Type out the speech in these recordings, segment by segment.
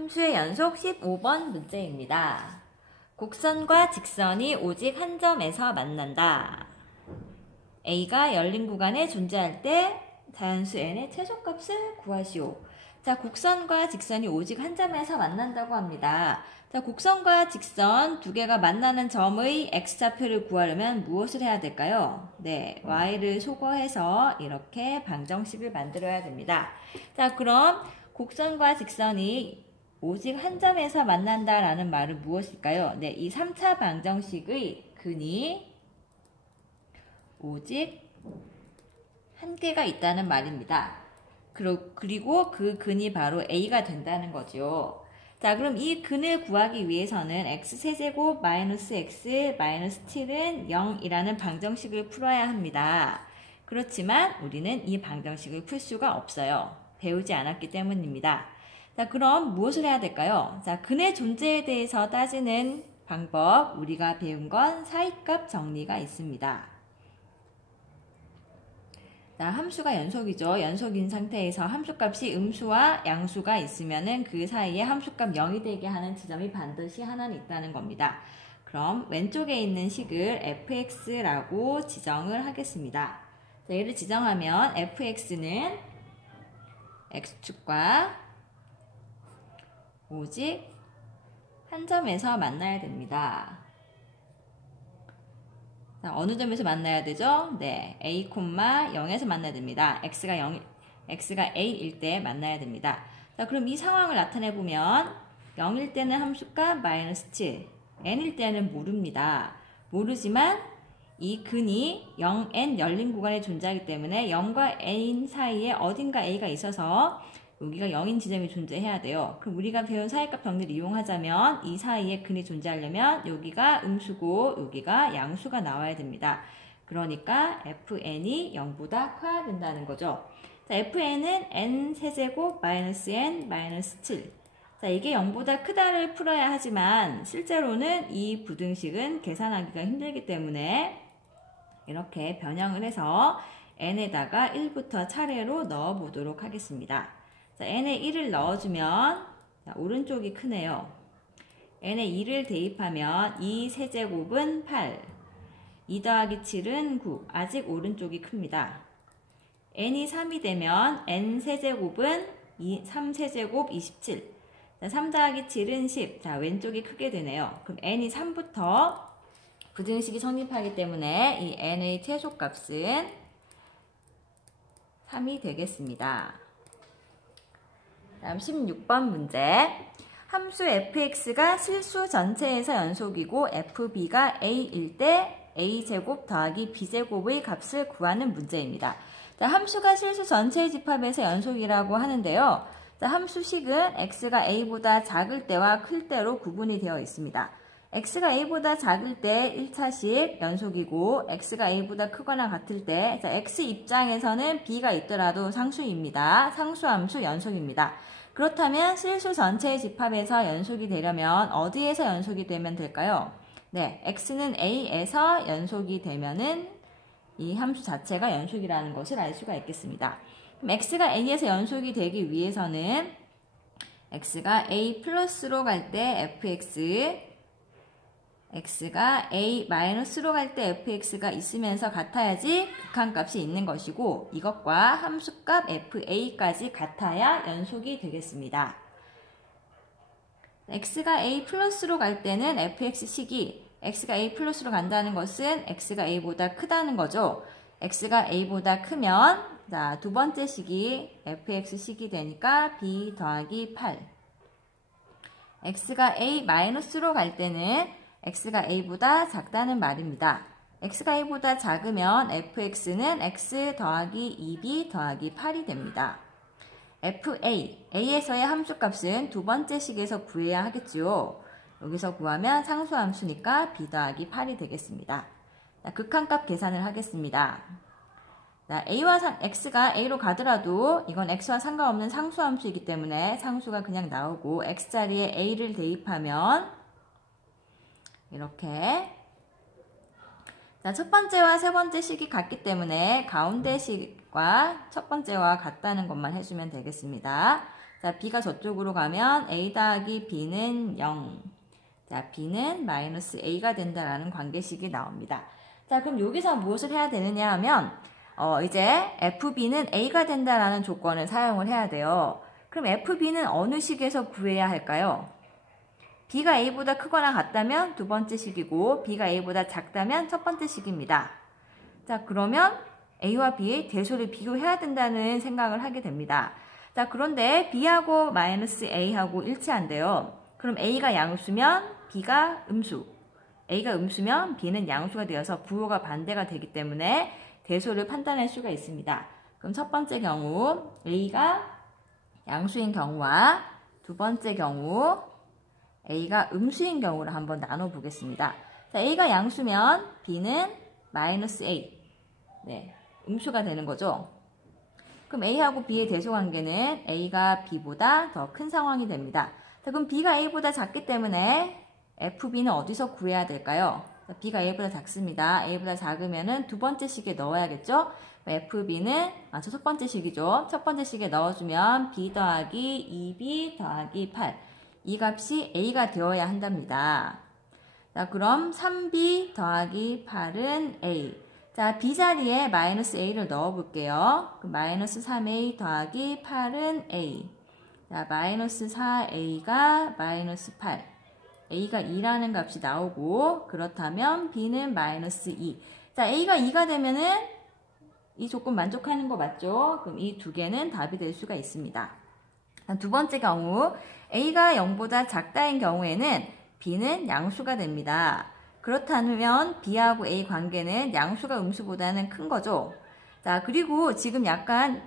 함수의 연속 15번 문제입니다. 곡선과 직선이 오직 한 점에서 만난다. A가 열린 구간에 존재할 때 자연수 n의 최소값을 구하시오. 자, 곡선과 직선이 오직 한 점에서 만난다고 합니다. 자, 곡선과 직선 두 개가 만나는 점의 x좌표를 구하려면 무엇을 해야 될까요? 네, y를 소거해서 이렇게 방정식을 만들어야 됩니다. 자, 그럼 곡선과 직선이 오직 한 점에서 만난다라는 말은 무엇일까요? 네, 이 3차 방정식의 근이 오직 한 개가 있다는 말입니다. 그리고 그 근이 바로 A가 된다는 거죠. 자, 그럼 이 근을 구하기 위해서는 x세제곱 마이너스 x 마이너스 7은 0이라는 방정식을 풀어야 합니다. 그렇지만 우리는 이 방정식을 풀 수가 없어요. 배우지 않았기 때문입니다. 자, 그럼 무엇을 해야 될까요? 자, 근의 존재에 대해서 따지는 방법, 우리가 배운 건 사이값 정리가 있습니다. 자, 함수가 연속이죠. 연속인 상태에서 함수값이 음수와 양수가 있으면은 그 사이에 함수값 0이 되게 하는 지점이 반드시 하나는 있다는 겁니다. 그럼 왼쪽에 있는 식을 fx라고 지정을 하겠습니다. 자, 얘를 지정하면 fx는 x축과 오직 한 점에서 만나야 됩니다. 자, 어느 점에서 만나야 되죠? 네, a, 0에서 만나야 됩니다. x가 a일 때 만나야 됩니다. 자, 그럼 이 상황을 나타내 보면 0일 때는 함수값 마이너스 7, n일 때는 모릅니다. 모르지만 이 근이 0n 열린 구간에 존재하기 때문에 0과 n 사이에 어딘가 a가 있어서 여기가 0인 지점이 존재해야 돼요. 그럼 우리가 배운 사이값 정리를 이용하자면 이 사이에 근이 존재하려면 여기가 음수고 여기가 양수가 나와야 됩니다. 그러니까 fn이 0보다 커야 된다는 거죠. 자, fn은 n 세제곱 마이너스 n 마이너스 7. 자, 이게 0보다 크다를 풀어야 하지만 실제로는 이 부등식은 계산하기가 힘들기 때문에 이렇게 변형을 해서 n에다가 1부터 차례로 넣어 보도록 하겠습니다. 자, n에 1을 넣어주면 자, 오른쪽이 크네요. n에 2를 대입하면 2 세제곱은 8, 2 더하기 7은 9, 아직 오른쪽이 큽니다. n이 3이 되면 n 세제곱은 3 세제곱 27, 자, 3 더하기 7은 10, 자, 왼쪽이 크게 되네요. 그럼 n이 3부터 부등식이 성립하기 때문에 이 n의 최소값은 3이 되겠습니다. 다음 16번 문제. 함수 fx가 실수 전체에서 연속이고 fb가 a일 때 a제곱 더하기 b제곱의 값을 구하는 문제입니다. 자, 함수가 실수 전체의 집합에서 연속이라고 하는데요. 자, 함수식은 x가 a보다 작을 때와 클 때로 구분이 되어 있습니다. x가 a보다 작을 때 1차식 연속이고 x가 a보다 크거나 같을 때 자, x 입장에서는 b가 있더라도 상수입니다. 상수함수 연속입니다. 그렇다면 실수 전체의 집합에서 연속이 되려면 어디에서 연속이 되면 될까요? 네, x는 a에서 연속이 되면은 이 함수 자체가 연속이라는 것을 알 수가 있겠습니다. 그럼 x가 a에서 연속이 되기 위해서는 x가 a 플러스로 갈 때 fx, x가 a 마이너스로 갈 때 fx가 있으면서 같아야지 극한값이 있는 것이고 이것과 함수값 fa까지 같아야 연속이 되겠습니다. x가 a 플러스로 갈 때는 fx식이 x가 a 플러스로 간다는 것은 x가 a보다 크다는 거죠. x가 a보다 크면 자, 두 번째 식이 fx식이 되니까 b 더하기 8. x가 a 마이너스로 갈 때는 x가 a보다 작다는 말입니다. x가 a보다 작으면 fx는 x 더하기 2b 더하기 8이 됩니다. a에서의 함수값은 두 번째 식에서 구해야 하겠죠. 여기서 구하면 상수함수니까 b 더하기 8이 되겠습니다. 자, 극한값 계산을 하겠습니다. 자, x가 a로 가더라도 이건 x와 상관없는 상수함수이기 때문에 상수가 그냥 나오고 x자리에 a를 대입하면 이렇게 자, 첫 번째와 세 번째 식이 같기 때문에 가운데 식과 첫 번째와 같다는 것만 해주면 되겠습니다. 자, b가 저쪽으로 가면 a 더하기 b는 0. 자, b는 마이너스 a가 된다라는 관계식이 나옵니다. 자, 그럼 여기서 무엇을 해야 되느냐 하면 이제 fb는 a가 된다라는 조건을 사용을 해야 돼요. 그럼 fb는 어느 식에서 구해야 할까요? b가 a보다 크거나 같다면 두 번째 식이고 b가 a보다 작다면 첫 번째 식입니다. 자, 그러면 a와 b의 대소를 비교해야 된다는 생각을 하게 됩니다. 자, 그런데 b하고 마이너스 a하고 일치한대요. 그럼 a가 양수면 b가 음수, a가 음수면 b는 양수가 되어서 부호가 반대가 되기 때문에 대소를 판단할 수가 있습니다. 그럼 첫 번째 경우 a가 양수인 경우와 두 번째 경우 a가 음수인 경우를 한번 나눠보겠습니다. 자, a가 양수면 b는 마이너스 a, 네, 음수가 되는 거죠. 그럼 a하고 b의 대소관계는 a가 b보다 더 큰 상황이 됩니다. 자, 그럼 b가 a보다 작기 때문에 fb는 어디서 구해야 될까요? 자, b가 a보다 작습니다. a보다 작으면은 두 번째 식에 넣어야겠죠? fb는 첫 번째 식이죠. 첫 번째 식에 넣어주면 b 더하기 2b 더하기 8, 이 값이 a가 되어야 한답니다. 자, 그럼 3b 더하기 8은 a. 자, b 자리에 마이너스 a를 넣어 볼게요. 마이너스 3a 더하기 8은 a. 자, 마이너스 4a가 마이너스 8. a가 2라는 값이 나오고, 그렇다면 b는 마이너스 2. 자, a가 2가 되면은 이 조건 만족하는 거 맞죠? 그럼 이 두 개는 답이 될 수가 있습니다. 두 번째 경우, a가 0보다 작다인 경우에는 b는 양수가 됩니다. 그렇다면 b하고 a 관계는 양수가 음수보다는 큰 거죠. 자, 그리고 지금 약간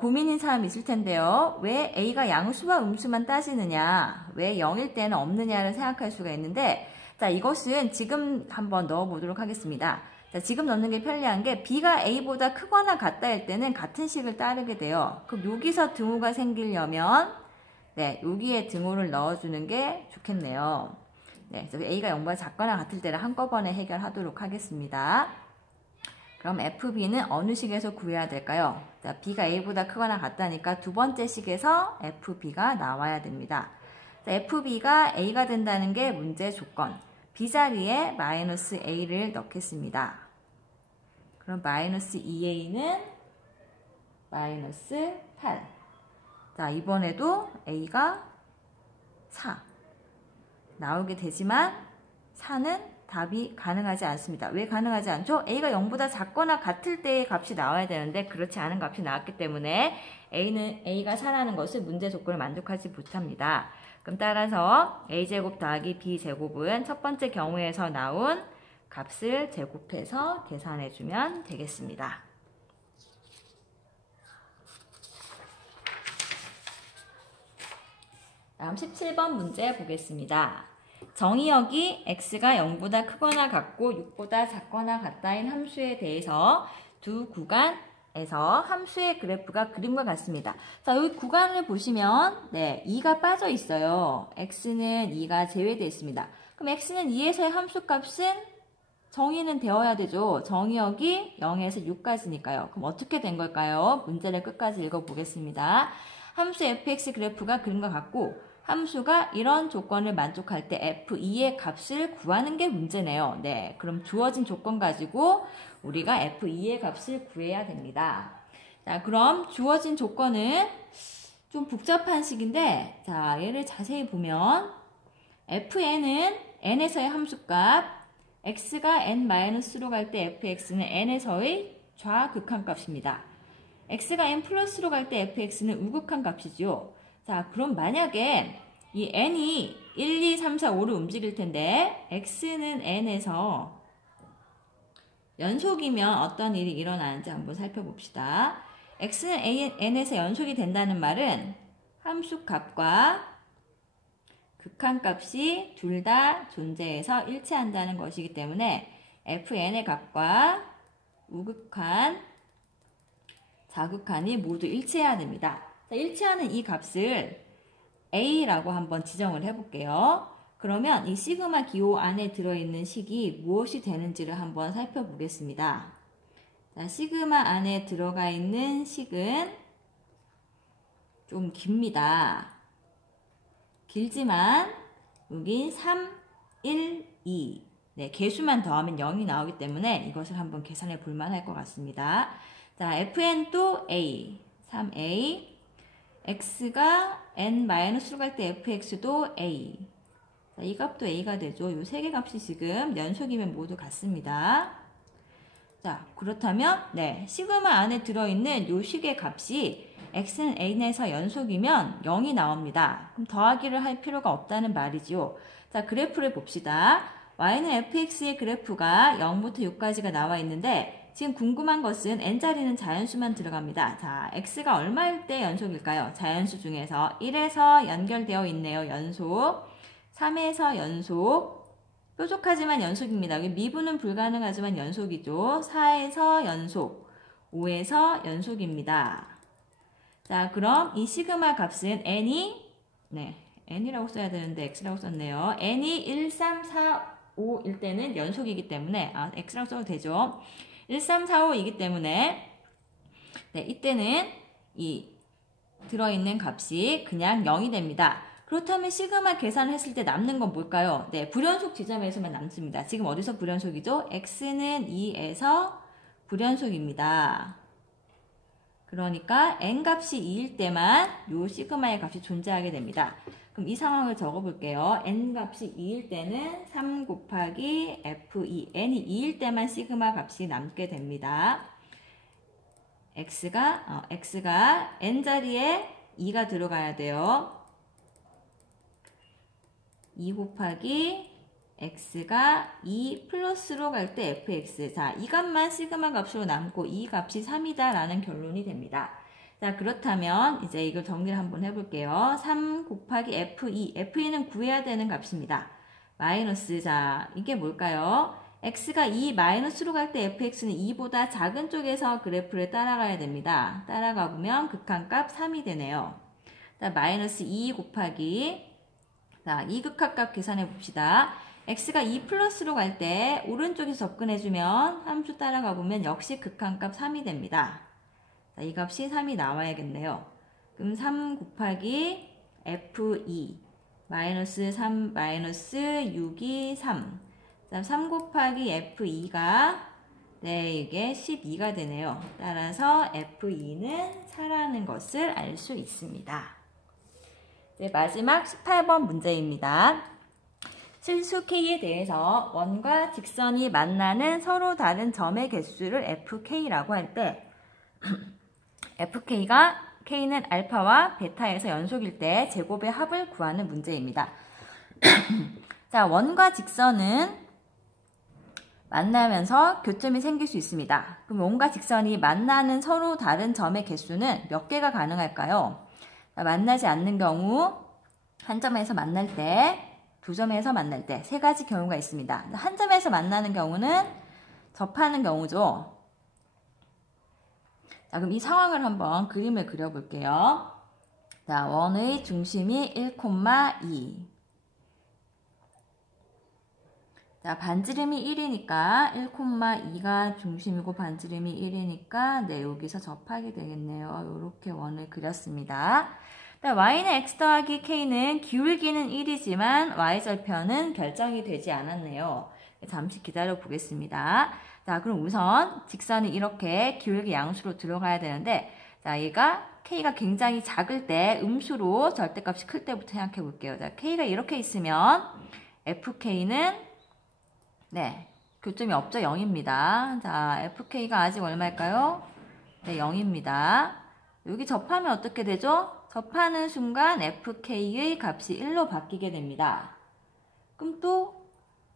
고민인 사람이 있을 텐데요. 왜 a가 양수와 음수만 따지느냐, 왜 0일 때는 없느냐를 생각할 수가 있는데, 자, 이것은 지금 한번 넣어보도록 하겠습니다. 자, 지금 넣는 게 편리한 게 b가 a보다 크거나 같다일 때는 같은 식을 따르게 돼요. 그럼 여기서 등호가 생기려면 네, 여기에 등호를 넣어주는 게 좋겠네요. 네, 그래서 a가 0보다 작거나 같을 때를 한꺼번에 해결하도록 하겠습니다. 그럼 fb는 어느 식에서 구해야 될까요? 자, b가 a보다 크거나 같다니까 두 번째 식에서 fb가 나와야 됩니다. 자, fb가 a가 된다는 게 문제 조건. b 자리에 마이너스 a를 넣겠습니다. 그럼 마이너스 2a는 마이너스 8. 자, 이번에도 a가 4 나오게 되지만 4는 답이 가능하지 않습니다. 왜 가능하지 않죠? a가 0보다 작거나 같을 때의 값이 나와야 되는데 그렇지 않은 값이 나왔기 때문에 a가 4라는 것을 문제 조건을 만족하지 못합니다. 그럼 따라서 a제곱 더하기 b제곱은 첫 번째 경우에서 나온 값을 제곱해서 계산해주면 되겠습니다. 다음 17번 문제 보겠습니다. 정의역이 x가 0보다 크거나 같고 6보다 작거나 같다인 함수에 대해서 두 구간에서 함수의 그래프가 그림과 같습니다. 자, 여기 구간을 보시면 네, 2가 빠져 있어요. x는 2가 제외되어 있습니다. 그럼 x는 2에서의 함수값은 정의는 되어야 되죠. 정의역이 0에서 6까지니까요. 그럼 어떻게 된 걸까요? 문제를 끝까지 읽어보겠습니다. 함수 fx 그래프가 그림과 같고 함수가 이런 조건을 만족할 때 f2의 값을 구하는 게 문제네요. 네, 그럼 주어진 조건 가지고 우리가 f2의 값을 구해야 됩니다. 자, 그럼 주어진 조건은 좀 복잡한 식인데, 자, 얘를 자세히 보면 fn은 n에서의 함수값, x가 n-로 갈 때 fx는 n에서의 좌극한값입니다. x가 n 플러스로 갈 때 fx는 우극한 값이죠. 자, 그럼 만약에 이 n이 1, 2, 3, 4, 5로 움직일 텐데 x는 n에서 연속이면 어떤 일이 일어나는지 한번 살펴봅시다. x는 n에서 연속이 된다는 말은 함수값과 극한값이 둘 다 존재해서 일치한다는 것이기 때문에 fn의 값과 우극한, 좌극한이 모두 일치해야 됩니다. 자, 일치하는 이 값을 a라고 한번 지정을 해볼게요. 그러면 이 시그마 기호 안에 들어있는 식이 무엇이 되는지를 한번 살펴보겠습니다. 자, 시그마 안에 들어가 있는 식은 좀 깁니다. 길지만 여기 3, 1, 2 네, 개수만 더하면 0이 나오기 때문에 이것을 한번 계산해 볼 만할 것 같습니다. 자, fn 또 a 3a x가 n-로 갈 때 fx도 a 자, 이 값도 a가 되죠. 이 세 개 값이 지금 연속이면 모두 같습니다. 자, 그렇다면 네, 시그마 안에 들어있는 요 식의 값이 x는 n에서 연속이면 0이 나옵니다. 그럼 더하기를 할 필요가 없다는 말이죠. 자, 그래프를 봅시다. y는 fx의 그래프가 0부터 6까지가 나와 있는데 지금 궁금한 것은 n자리는 자연수만 들어갑니다. 자, x가 얼마일 때 연속일까요? 자연수 중에서 1에서 연결되어 있네요. 연속. 3에서 연속. 뾰족하지만 연속입니다. 여기 미분은 불가능하지만 연속이죠. 4에서 연속. 5에서 연속입니다. 자, 그럼 이 시그마 값은 n이 네, n이라고 써야 되는데 x라고 썼네요. n이 1, 3, 4, 5일 때는 연속이기 때문에 x라고 써도 되죠. 1, 3, 4, 5이기 때문에 네, 이때는 이 들어있는 값이 그냥 0이 됩니다. 그렇다면 시그마 계산을 했을 때 남는 건 뭘까요? 네, 불연속 지점에서만 남습니다. 지금 어디서 불연속이죠? x는 2에서 불연속입니다. 그러니까 n 값이 2일 때만 요 시그마의 값이 존재하게 됩니다. 그럼 이 상황을 적어볼게요. n 값이 2일 때는 3 곱하기 f2 n이 2일 때만 시그마 값이 남게 됩니다. x가 n자리에 2가 들어가야 돼요. 2 곱하기 x가 2 플러스로 갈 때 fx. 자, 이 값만 시그마 값으로 남고 이 값이 3이다 라는 결론이 됩니다. 자, 그렇다면 이제 이걸 정리를 한번 해볼게요. 3 곱하기 f2. f2는 구해야 되는 값입니다. 마이너스. 자, 이게 뭘까요? x가 2 마이너스로 갈 때 fx는 2보다 작은 쪽에서 그래프를 따라가야 됩니다. 따라가 보면 극한값 3이 되네요. 자, 마이너스 2 곱하기 자, 이 극한값 계산해 봅시다. x가 2 플러스로 갈 때 오른쪽에서 접근해주면 함수 따라가 보면 역시 극한값 3이 됩니다. 자, 이 값이 3이 나와야겠네요. 그럼 3 곱하기 f2 마이너스 3 마이너스 6이 3. 자, 3 곱하기 f2가 네, 이게 12가 되네요. 따라서 f2는 4라는 것을 알 수 있습니다. 네, 마지막 18번 문제입니다. 실수 K에 대해서 원과 직선이 만나는 서로 다른 점의 개수를 FK라고 할 때 K는 알파와 베타에서 연속일 때 제곱의 합을 구하는 문제입니다. 자, 원과 직선은 만나면서 교점이 생길 수 있습니다. 그럼 원과 직선이 만나는 서로 다른 점의 개수는 몇 개가 가능할까요? 자, 만나지 않는 경우, 한 점에서 만날 때, 두 점에서 만날 때, 세 가지 경우가 있습니다. 한 점에서 만나는 경우는 접하는 경우죠. 자, 그럼 이 상황을 한번 그림을 그려볼게요. 자, 원의 중심이 1,2. 자, 반지름이 1이니까 1,2가 중심이고 반지름이 1이니까 네, 여기서 접하게 되겠네요. 이렇게 원을 그렸습니다. y는 x 더하기 k는 기울기는 1이지만 y절편은 결정이 되지 않았네요. 잠시 기다려 보겠습니다. 자, 그럼 우선 직선이 이렇게 기울기 양수로 들어가야 되는데 자, 얘가 k가 굉장히 작을 때 음수로 절대값이 클 때부터 생각해 볼게요. 자, k가 이렇게 있으면 fk는 네, 교점이 없죠? 0입니다. 자, fk가 아직 얼마일까요? 네, 0입니다. 여기 접하면 어떻게 되죠? 접하는 순간 fk의 값이 1로 바뀌게 됩니다. 그럼 또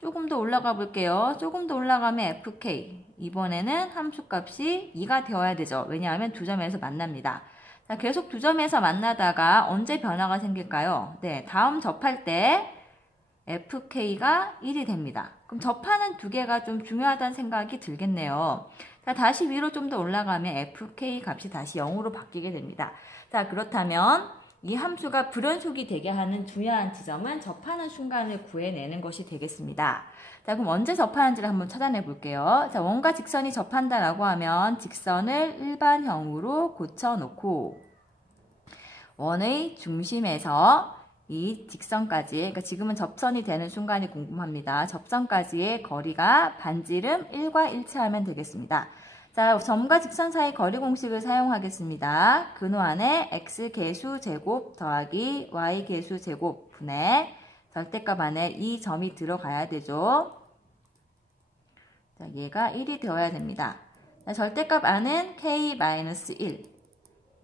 조금 더 올라가 볼게요. 조금 더 올라가면 fk. 이번에는 함수값이 2가 되어야 되죠. 왜냐하면 두 점에서 만납니다. 자, 계속 두 점에서 만나다가 언제 변화가 생길까요? 네, 다음 접할 때 fk가 1이 됩니다. 그럼 접하는 두 개가 좀 중요하다는 생각이 들겠네요. 자, 다시 위로 좀 더 올라가면 fk 값이 다시 0으로 바뀌게 됩니다. 자, 그렇다면 이 함수가 불연속이 되게 하는 중요한 지점은 접하는 순간을 구해내는 것이 되겠습니다. 자, 그럼 언제 접하는지를 한번 찾아내 볼게요. 자, 원과 직선이 접한다라고 하면 직선을 일반형으로 고쳐놓고 원의 중심에서 이 직선까지, 그러니까 지금은 접선이 되는 순간이 궁금합니다. 접선까지의 거리가 반지름 1과 일치하면 되겠습니다. 자, 점과 직선 사이 거리 공식을 사용하겠습니다. 근호 안에 x 계수 제곱 더하기 y 계수 제곱 분의 절대값 안에 이 점이 들어가야 되죠. 자, 얘가 1이 되어야 됩니다. 자, 절대값 안은 k-1.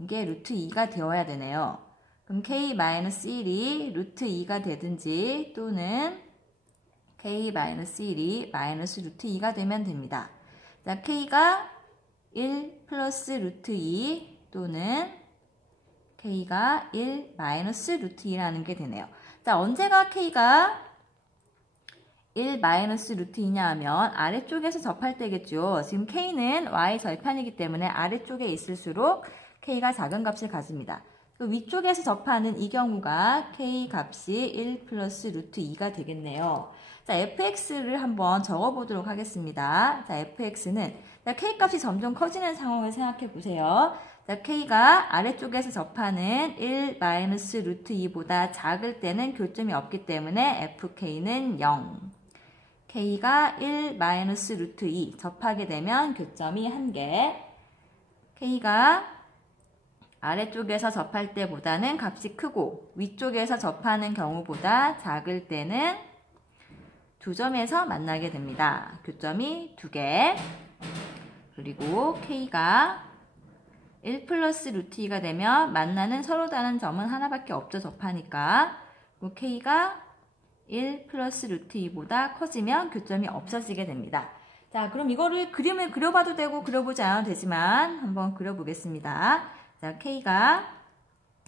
이게 루트 2가 되어야 되네요. 그럼 k-1이 루트 2가 되든지 또는 k-1이 마이너스 루트 2가 되면 됩니다. 자, k가 1 플러스 루트 2 또는 k가 1 마이너스 루트 2라는 게 되네요. 자, 언제가 k가 1 마이너스 루트 2냐 하면 아래쪽에서 접할 때겠죠. 지금 k는 y 절편이기 때문에 아래쪽에 있을수록 k가 작은 값을 가집니다. 위쪽에서 접하는 이 경우가 k 값이 1 플러스 루트 2가 되겠네요. 자, fx를 한번 적어보도록 하겠습니다. 자, fx는 k 값이 점점 커지는 상황을 생각해 보세요. 자, k가 아래쪽에서 접하는 1 마이너스 루트 2보다 작을 때는 교점이 없기 때문에 fk는 0. k가 1 마이너스 루트 2 접하게 되면 교점이 1개. k가 아래쪽에서 접할 때보다는 값이 크고 위쪽에서 접하는 경우보다 작을 때는 두 점에서 만나게 됩니다. 교점이 2개. 그리고 k가 1 플러스 루트 2가 되면 만나는 서로 다른 점은 하나밖에 없죠. 접하니까. 그리고 k가 1 플러스 루트 2보다 커지면 교점이 없어지게 됩니다. 자, 그럼 이거를 그림을 그려봐도 되고 그려보지 않아도 되지만 한번 그려보겠습니다. 자, k가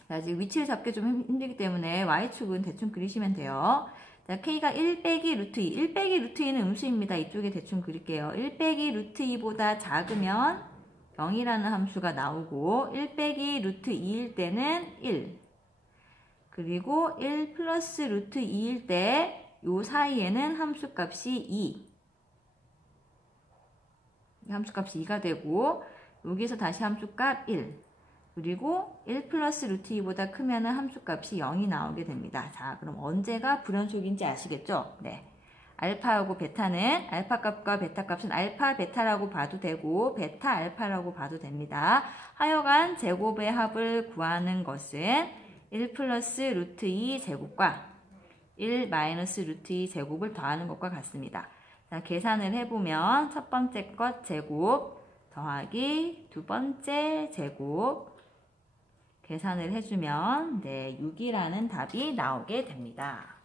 자, 지금 위치를 잡기 좀 힘들기 때문에 y축은 대충 그리시면 돼요. 자, k가 1 빼기 루트 2. 1 빼기 루트 2는 음수입니다. 이쪽에 대충 그릴게요. 1 빼기 루트 2보다 작으면 0이라는 함수가 나오고 1 빼기 루트 2일 때는 1. 그리고 1 플러스 루트 2일 때 요 사이에는 함수값이 2. 함수값이 2가 되고 여기서 다시 함수값 1. 그리고 1 플러스 루트 2보다 크면 함수값이 0이 나오게 됩니다. 자, 그럼 언제가 불연속인지 아시겠죠? 네. 알파하고 베타는 알파 값과 베타 값은 알파 베타라고 봐도 되고 베타 알파라고 봐도 됩니다. 하여간 제곱의 합을 구하는 것은 1 플러스 루트 2 제곱과 1 마이너스 루트 2 제곱을 더하는 것과 같습니다. 자, 계산을 해보면 첫 번째 것 제곱 더하기 두 번째 제곱 계산을 해주면 네, 6이라는 답이 나오게 됩니다.